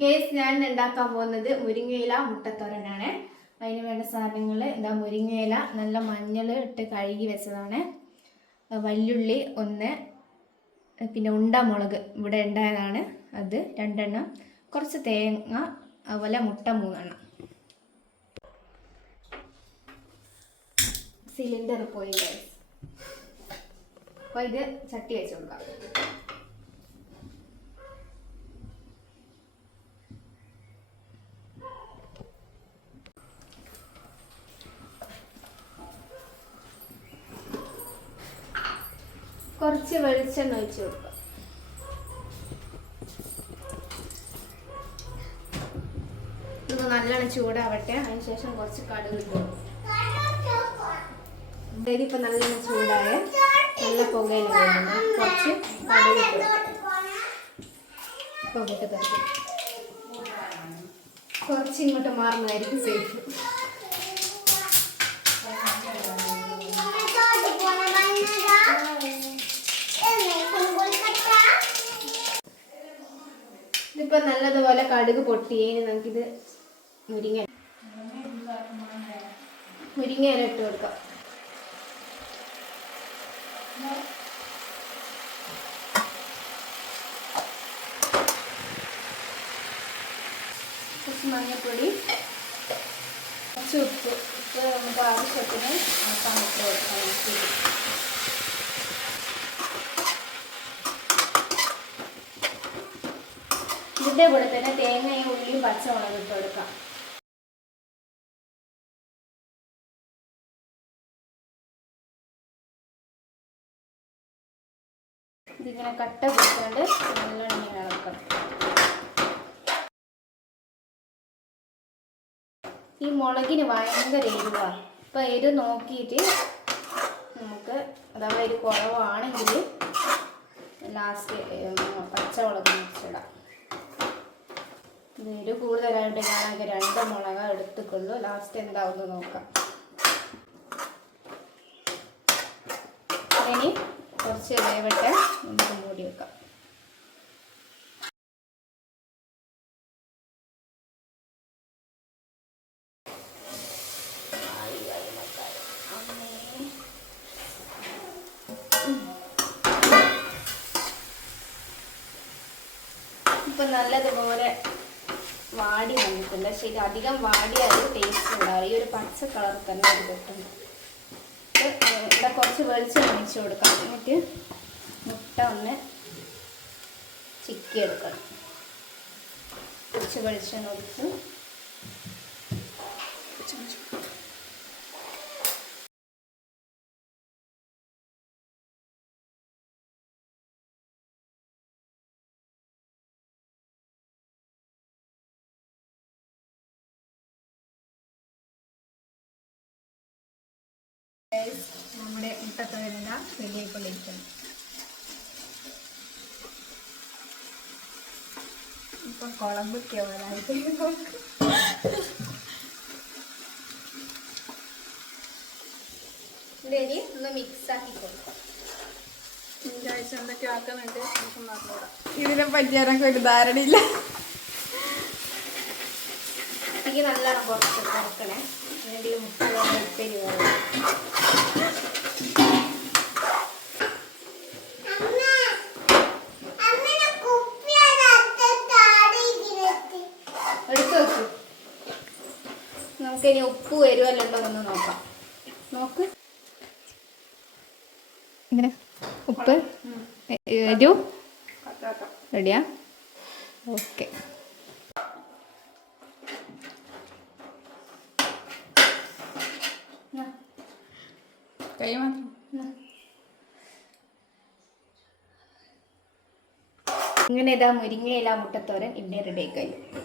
Guys, ഞാൻ ഉണ്ടാക്കാൻ പോകുന്നത് മുരിങ്ങയില മുട്ടത്തോരനാണ്. അതിന് വേണ്ട സാധനങ്ങൾ എന്താ: മുരിങ്ങയില നല്ല മഞ്ഞൾ ഇട്ട് കഴുകി വെച്ചതാണ്, വല്യുള്ളി 1, പിന്നെ ഉണ്ടമുളക് ഇവിടെ ഉണ്ടായതാണ് അത് 2 എണ്ണം, കുറച്ച് തേങ്ങ, അതുപോലെ മുട്ട 3 എണ്ണം. സിലിണ്ടർ പോയി ഗൈസ്. അപ്പോൾ ഇത് ചട്ടി വെച്ച് കൊടുക്കാം. കുറച്ച് വെളിച്ചെണ്ണ ഒഴിച്ച് കൊടുക്കാം. ഇത് നല്ലോണം ചൂടാവട്ടെ. അതിനുശേഷം കുറച്ച് കടുക് ഇട്ട് കൊടുക്കും. ഇതിപ്പോൾ നല്ലോണം ചൂടായ നല്ല പുകയിൽ വരുന്നത് കുറച്ച് കടുക് ഇട്ട് പുകയിട്ട് തരക്കും. കുറച്ച് ഇങ്ങോട്ട് മാറുന്നതായിരിക്കും സേഫ്. ഇതിപ്പോൾ നല്ലതുപോലെ കടുക് പൊട്ടിയേ നമുക്കിത് മുരിങ്ങ ഇട്ട് കൊടുക്കാം. കുറച്ച് മഞ്ഞൾപ്പൊടി, കുറച്ച് ഉപ്പ് നമുക്ക് ആവശ്യത്തിന് ആക്കാൻ ഇട്ട് കൊടുക്കാം. ഇതിൻ്റെ കൂടെ തന്നെ തേങ്ങയും ഉള്ളിയും പച്ചമുളകും ഇട്ട് കൊടുക്കാം. ഇതിങ്ങനെ കട്ട പിടിച്ചുകൊണ്ട് നല്ലോണം ഇങ്ങനെ ഇളക്കണം. ഈ മുളകിന് ഭയങ്കര എരിവാണ്. അപ്പോൾ എരിവ് നോക്കിയിട്ട് നമുക്ക് അഥവാ എരിവ് കുറവാണെങ്കിൽ ലാസ്റ്റ് പച്ചമുളക് മുറിച്ചിടാം. എരിവ് കൂടുതലായിട്ട് ഞാനൊക്കെ 2 മുളക് എടുത്തുകൊള്ളു. ലാസ്റ്റ് എന്താവുമെന്ന് നോക്കാം. ഇനി കുറച്ച് വേവട്ടെ, നമുക്ക് മൂടി വെക്കാം. ഇപ്പം നല്ലതുപോലെ വാടി വന്നിട്ടുണ്ട്. ശരി, അധികം വാടിയാൽ ടേസ്റ്റ് ഉണ്ടാവും. ഈ ഒരു പച്ച കളർ തന്നെ ഒരു കിട്ടുന്നു. ഇവിടെ കുറച്ച് വെളിച്ചെണ്ണ ഒഴിച്ച് കൊടുക്കാം. എന്നിട്ട് മുട്ട ഒന്ന് ചിക്കി എടുക്കണം. കുറച്ച് വെളിച്ചെണ്ണ ഒഴിച്ച് നമ്മുടെ മുട്ടത്തോരന റെഡിയായിക്കൊണ്ടിരിക്കണം. ഇപ്പം കുളമ്പൊക്കെ വരാനായിട്ട് ഇനി ഒന്ന് മിക്സ് ആക്കി കൊടുക്കാം. എന്തൊക്കെ ആക്കുന്നുണ്ട് ഇതിനെ പറ്റി എനിക്ക് ഒരു ധാരണയില്ല. എനിക്ക് നല്ലോണം കുറച്ച് കുറക്കണേ. വേണ്ടി മുട്ട ഉപ്പേരി വേണം. എടുത്തു വെച്ചു. നമുക്കിനി ഉപ്പ് വരുമല്ലോ എന്ന് നോക്കാം. നോക്ക്, ഇങ്ങനെ ഉപ്പ് എരു റെഡിയാ? ഓക്കെ. കൈ മാത്രം. ഇങ്ങനെ ഇതാ മുരിങ്ങയില മുട്ടത്തോരൻ ഇവിടെ റെഡി ആയി കഴിഞ്ഞു.